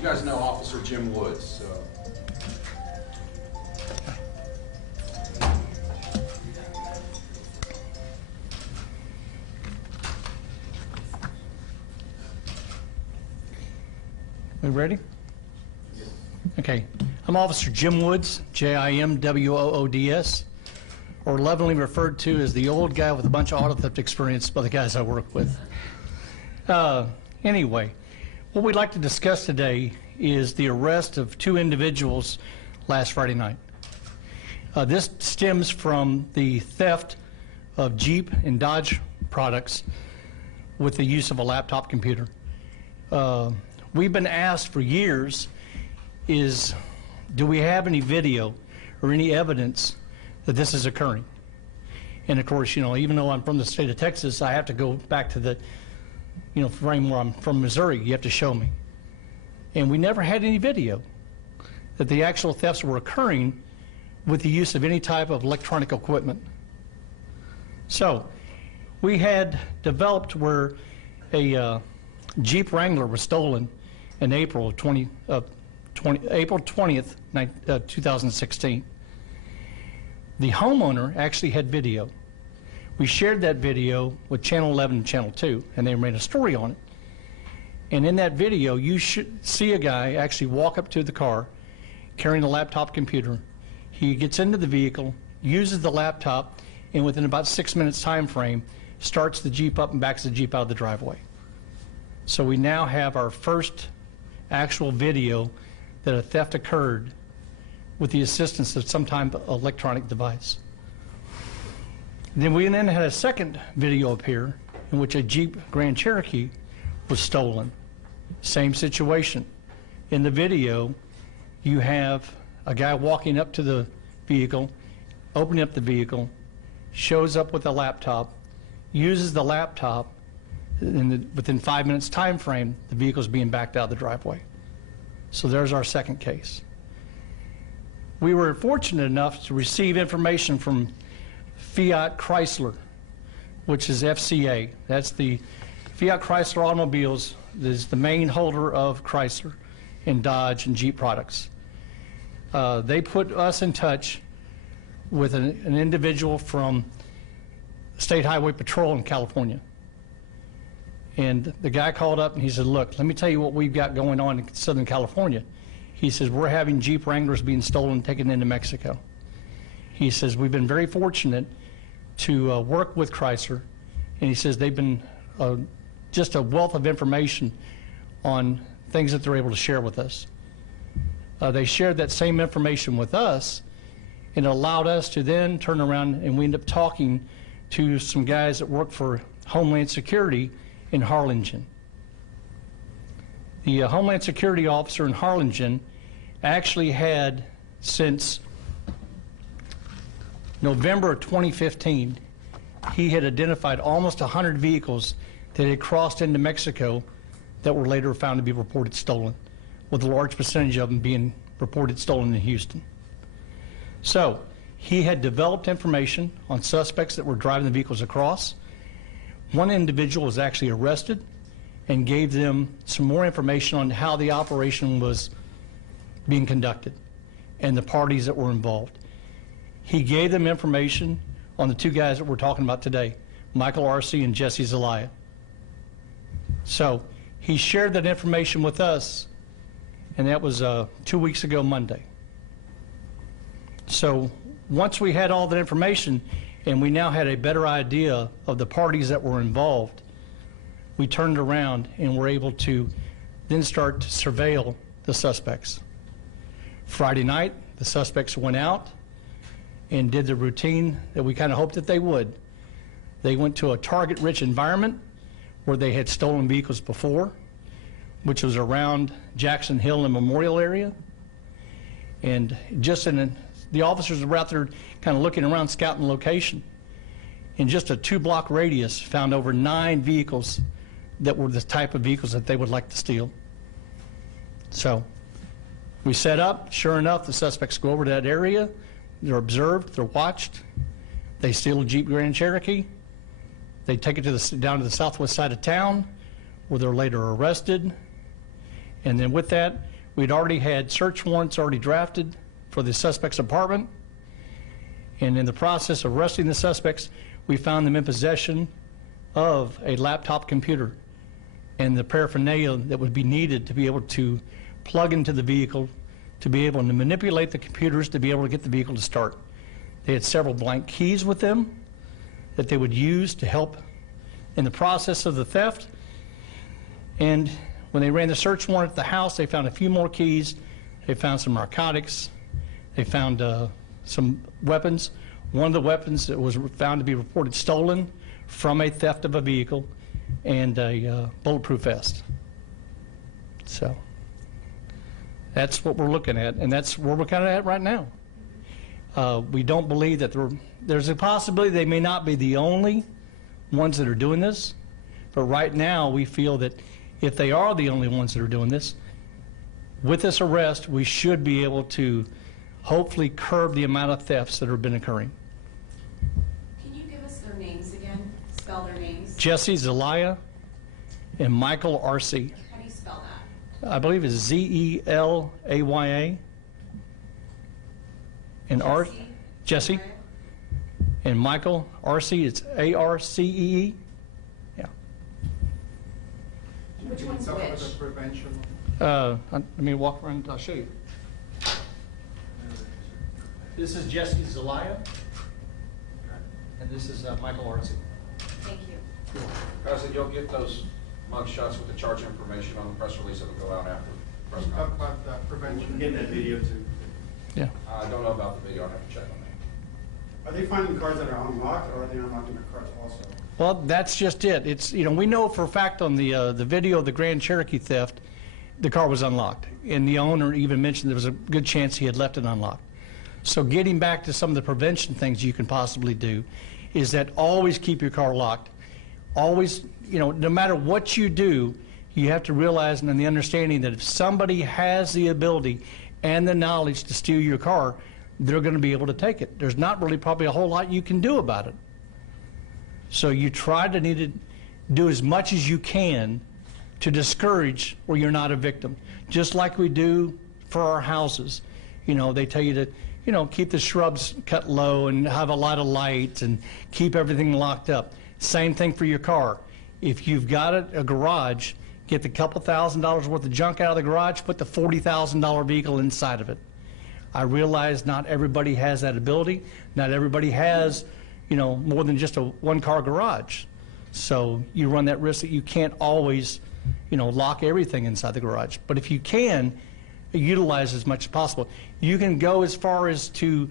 you guys know Officer Jim Woods. So. We ready? Okay. I'm Officer Jim Woods, Jimwoods, or lovingly referred to as the old guy with a bunch of auto theft experience by the guys I work with. Anyway, what we'd like to discuss today is the arrest of two individuals last Friday night. This stems from the theft of Jeep and Dodge products with the use of a laptop computer. We've been asked for years do we have any video or any evidence that this is occurring? And of course, you know, even though I'm from the state of Texas, I have to go back to the, you know, frame where I'm from, Missouri. You have to show me. And we never had any video that the actual thefts were occurring with the use of any type of electronic equipment. So we had developed where a Jeep Wrangler was stolen in April 20th, 2016. The homeowner actually had video. We shared that video with Channel 11 and Channel 2, and they made a story on it. And in that video, you should see a guy actually walk up to the car carrying a laptop computer. He gets into the vehicle, uses the laptop, and within about 6 minutes time frame, starts the Jeep up and backs the Jeep out of the driveway. So we now have our first actual video that a theft occurred with the assistance of some type of electronic device. Then we had a second video appear in which a Jeep Grand Cherokee was stolen. Same situation. In the video, you have a guy walking up to the vehicle, opening up the vehicle, shows up with a laptop, uses the laptop, and within 5 minutes time frame, the vehicle's being backed out of the driveway. So there's our second case. We were fortunate enough to receive information from Fiat Chrysler, which is FCA. That's the Fiat Chrysler Automobiles, is the main holder of Chrysler and Dodge and Jeep products. They put us in touch with an individual from State Highway Patrol in California. And the guy called up and he said, look, let me tell you what we've got going on in Southern California. He says, we're having Jeep Wranglers being stolen and taken into Mexico. He says, we've been very fortunate to work with Chrysler. And he says they've been just a wealth of information on things that they're able to share with us. They shared that same information with us, and it allowed us to then turn around and we end up talking to some guys that work for Homeland Security in Harlingen. The Homeland Security officer in Harlingen actually had, since November of 2015, he had identified almost 100 vehicles that had crossed into Mexico that were later found to be reported stolen, with a large percentage of them being reported stolen in Houston. So he had developed information on suspects that were driving the vehicles across. One individual was actually arrested and gave them some more information on how the operation was being conducted and the parties that were involved. He gave them information on the two guys that we're talking about today, Michael Arce and Jesse Zelaya. So he shared that information with us, and that was 2 weeks ago Monday. So once we had all that information and we now had a better idea of the parties that were involved, we turned around and were able to then start to surveil the suspects. Friday night, the suspects went out and did the routine that we kind of hoped that they would. They went to a target-rich environment where they had stolen vehicles before, which was around Jackson Hill and Memorial area. And just the officers were out there kind of looking around, scouting the location. In just a 2-block radius, found over 9 vehicles that were the type of vehicles that they would like to steal. So we set up. Sure enough, the suspects go over to that area. They're observed. They're watched. They steal a Jeep Grand Cherokee. They take it down to the southwest side of town, where they're later arrested. And then with that, we'd already had search warrants already drafted for the suspect's apartment. And in the process of arresting the suspects, we found them in possession of a laptop computer and the paraphernalia that would be needed to be able to plug into the vehicle, to be able to manipulate the computers, to be able to get the vehicle to start. They had several blank keys with them that they would use to help in the process of the theft. And when they ran the search warrant at the house, they found a few more keys. They found some narcotics. They found some weapons. One of the weapons that was found to be reported stolen from a theft of a vehicle, and a bulletproof vest. So that's what we're looking at, and that's where we're kind of at right now. We don't believe that there's a possibility they may not be the only ones that are doing this, but right now we feel that if they are the only ones that are doing this, with this arrest, we should be able to hopefully curb the amount of thefts that have been occurring. Can you give us their names again? Spell their names. Jesse Zelaya and Michael R.C. How do you spell that? I believe it's Z-E-L-A-Y-A. And Jesse. And Michael R.C. It's A-R-C-E-E. Yeah. Which one's which? Let me walk around. I'll show you. This is Jesse Zelaya, and this is Michael R.C. Thank you. President, you'll get those mug shots with the charge information on the press release that will go out after the press Talk conference. about prevention. Getting that video too. Yeah. I don't know about the video. I'll have to check on that. Are they finding cars that are unlocked, or are they unlocking the cars also? Well, that's just it. It's, you know, we know for a fact on the video of the Grand Cherokee theft, the car was unlocked, and the owner even mentioned there was a good chance he had left it unlocked. So getting back to some of the prevention things you can possibly do is that always keep your car locked. Always, you know, no matter what you do, you have to realize and the understanding that if somebody has the ability and the knowledge to steal your car, they're going to be able to take it. There's not really probably a whole lot you can do about it. So you try to need to do as much as you can to discourage where you're not a victim. Just like we do for our houses. You know, they tell you to, you know, keep the shrubs cut low and have a lot of lights and keep everything locked up. Same thing for your car. If you've got a garage, get the couple $1,000s worth of junk out of the garage, put the $40,000 vehicle inside of it. I realize not everybody has that ability. Not everybody has, you know, more than just a one-car garage. So you run that risk that you can't always, you know, lock everything inside the garage. But if you can, utilize as much as possible. You can go as far as to,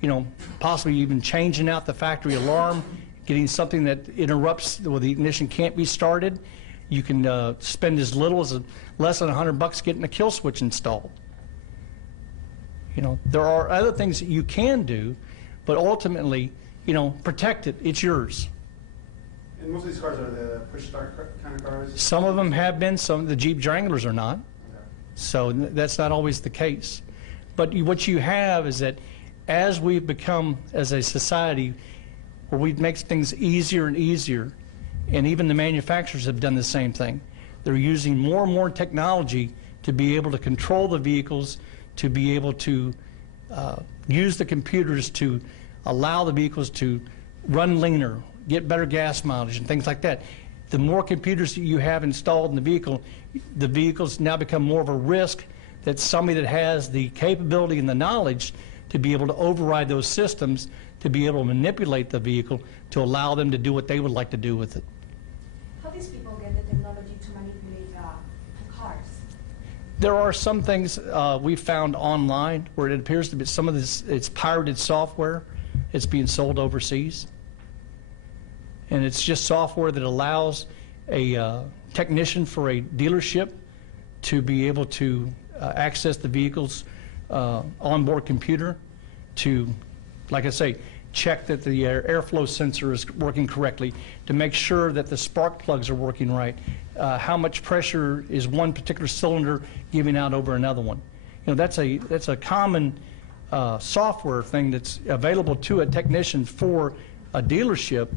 you know, possibly even changing out the factory alarm, getting something that interrupts where the ignition can't be started. You can spend as little as less than $100 getting a kill switch installed. You know, there are other things that you can do, but ultimately, you know, protect it. It's yours. And most of these cars are the push-start kind of cars? Some of them have been. Some of the Jeep Wranglers are not. Okay. So that's not always the case. But what you have is that as we've become, as a society, where we make things easier and easier, and even the manufacturers have done the same thing. They're using more and more technology to be able to control the vehicles, to be able to use the computers to allow the vehicles to run leaner, get better gas mileage, and things like that. The more computers that you have installed in the vehicles now become more of a risk that somebody that has the capability and the knowledge to be able to override those systems, to be able to manipulate the vehicle, to allow them to do what they would like to do with it. How these people get the technology to manipulate the cars? There are some things we found online where it appears to be some of this, it's pirated software. It's being sold overseas. And it's just software that allows a technician for a dealership to be able to access the vehicle's onboard computer to, like I say, check that the airflow sensor is working correctly, to make sure that the spark plugs are working right, how much pressure is one particular cylinder giving out over another one. You know, that's a common software thing that's available to a technician for a dealership.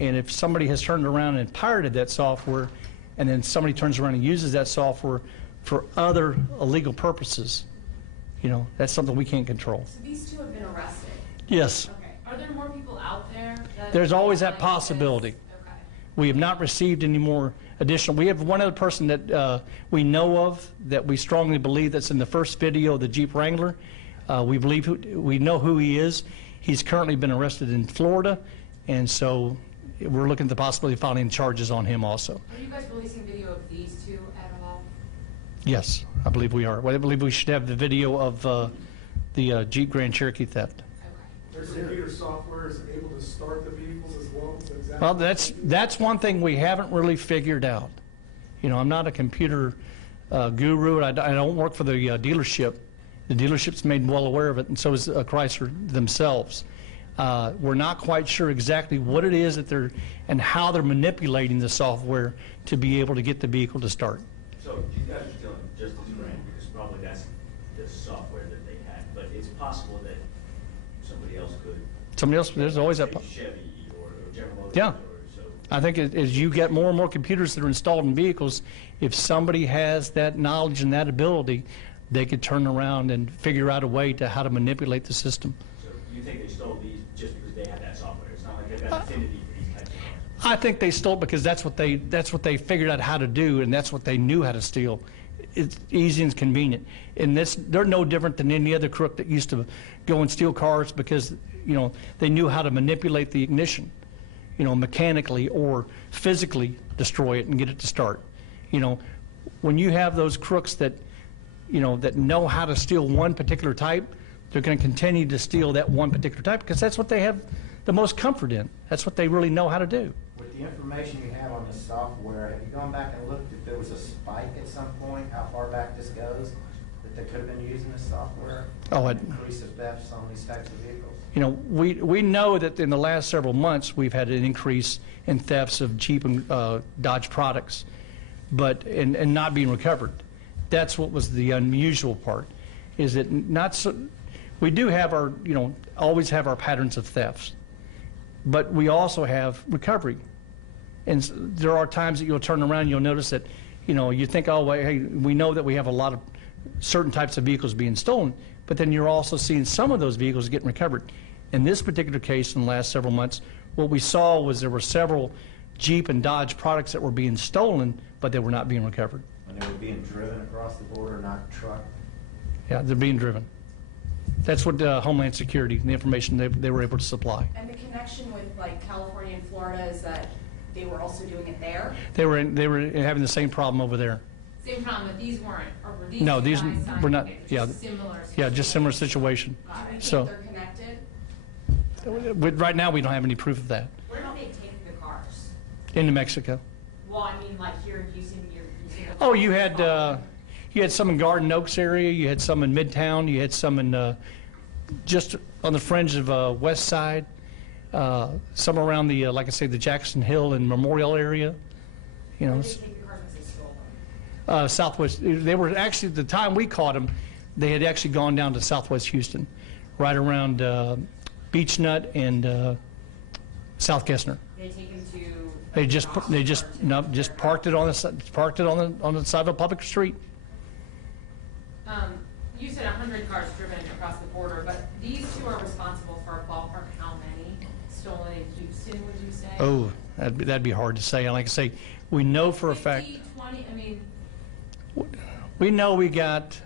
And if somebody has turned around and pirated that software, and then somebody turns around and uses that software for other illegal purposes, that's something we can't control. So these two have been arrested? Yes, Okay. Are there more people out there? there's always that like possibility. this? Okay. We have not received any more additional. We have one other person that we know of that we strongly believe that's in the first video of the Jeep Wrangler. We know who he is. He's currently been arrested in Florida, and so we're looking at the possibility of filing charges on him also. Are you guys releasing video of these two at all? Yes, I believe we are. I believe we should have the video of the Jeep Grand Cherokee theft. Okay. Their computer software is able to start the vehicles as well? Is that exactly Well, that's one thing we haven't really figured out. I'm not a computer guru, and I don't work for the dealership. The dealership's made well aware of it, and so is Chrysler themselves. We're not quite sure exactly what it is that and how they're manipulating the software to be able to get the vehicle to start. So you guys are dealing just as grand, because probably that's the software that they had, but it's possible that somebody else could. Somebody else, there's always that. Say Chevy or General Motors. Yeah. Or so. I think as you get more and more computers that are installed in vehicles, if somebody has that knowledge and that ability, they could turn around and figure out a way to how to manipulate the system. So you think they stole these just because they had that software? It's not like they've got affinity for these types of cars. I think they stole it because that's what they figured out how to do, and that's what they knew how to steal. It's easy and convenient. And they're no different than any other crook that used to go and steal cars because they knew how to manipulate the ignition, mechanically or physically destroy it and get it to start. When you have those crooks that know how to steal one particular type, they're going to continue to steal that one particular type because that's what they have the most comfort in. That's what they really know how to do. With the information you have on the software, have you gone back and looked if there was a spike at some point, how far back this goes, that they could have been using this software? Oh, increase of thefts on these types of vehicles? We know that in the last several months we've had an increase in thefts of Jeep and Dodge products, but and not being recovered. That's what was the unusual part, is that we do have our, always have our patterns of thefts, but we also have recovery. And there are times that you'll turn around and you'll notice that, you think, oh, well, hey, we know that we have a lot of certain types of vehicles being stolen, but then you're also seeing some of those vehicles getting recovered. In this particular case, in the last several months, what we saw was there were several Jeep and Dodge products that were being stolen, but they were not being recovered. When they were being driven across the border, not trucked? Yeah, they're being driven. That's what Homeland Security, the information they were able to supply. And the connection with California and Florida is that they were also doing it there? They were having the same problem over there. Same problem, but these weren't, or were these No, two these guys signed were not. together? Yeah, Just similar. yeah, just similar situation. Do you think So they're connected? right now we don't have any proof of that. Where did they take the cars? In New Mexico. Well, I mean, like here in Houston, Oh, you had some in Garden Oaks area. You had some in Midtown. You had some in just on the fringe of West Side. Some around the, like I say, the Jackson Hill and Memorial area. Where did they take the cars once they stole them? Southwest. They were actually, the time we caught them, they had actually gone down to Southwest Houston, right around Beach Nut and South Kestner. They take them to. They just parked it on the side of a public street. You said 100 cars driven across the border, but these two are responsible for a ballpark how many stolen in Houston, would you say? Oh, that'd be hard to say. And like I say, we know for a fact. 50, 20, I mean. We know we got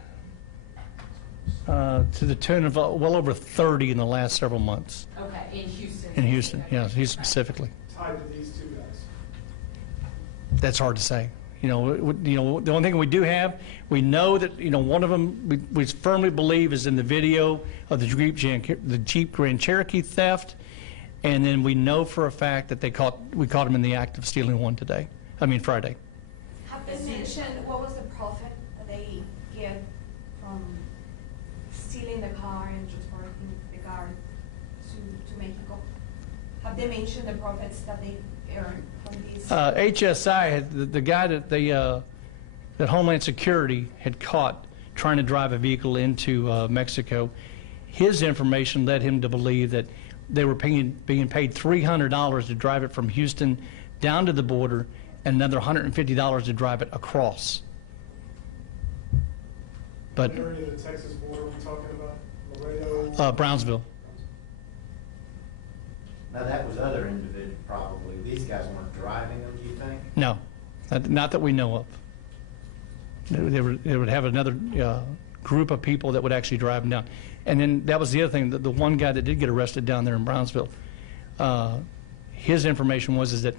to the tune of well over 30 in the last several months. Okay, in Houston. In Houston, yeah, Houston specifically. tied to these two guys? That's hard to say. The only thing we do have, we know that one of them we firmly believe is in the video of the Jeep Grand Cherokee theft, and then we know for a fact that we caught him in the act of stealing one today. I mean Friday. Have they mentioned what was the profit that they get from stealing the car and transporting the car to Mexico? Have they mentioned the profits that they earn from these? HSI, the guy that Homeland Security had caught trying to drive a vehicle into Mexico, his information led him to believe that they were being paid $300 to drive it from Houston down to the border and another $150 to drive it across. But What area of the Texas border are we talking about? Laredo? Brownsville. Now, that was other individual, probably. These guys weren't driving them, do you think? No, not that we know of. They would have another group of people that would actually drive them down. And then that was the other thing, the one guy that did get arrested down there in Brownsville, his information was that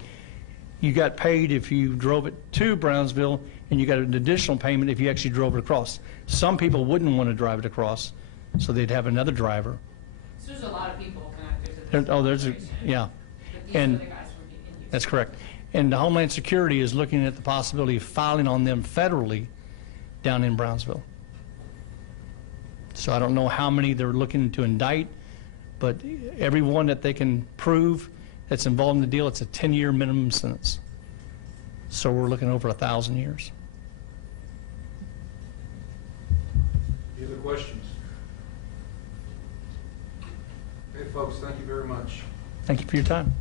you got paid if you drove it to Brownsville, and you got an additional payment if you actually drove it across. Some people wouldn't want to drive it across, so they'd have another driver. So there's a lot of people connected to this. There's a, yeah. But these And are the guys from Houston. that's correct. And the Homeland Security is looking at the possibility of filing on them federally down in Brownsville. So I don't know how many they're looking to indict, but everyone that they can prove that's involved in the deal, it's a 10-year minimum sentence. So we're looking over 1,000 years. Any other questions? Okay, folks, thank you very much. Thank you for your time.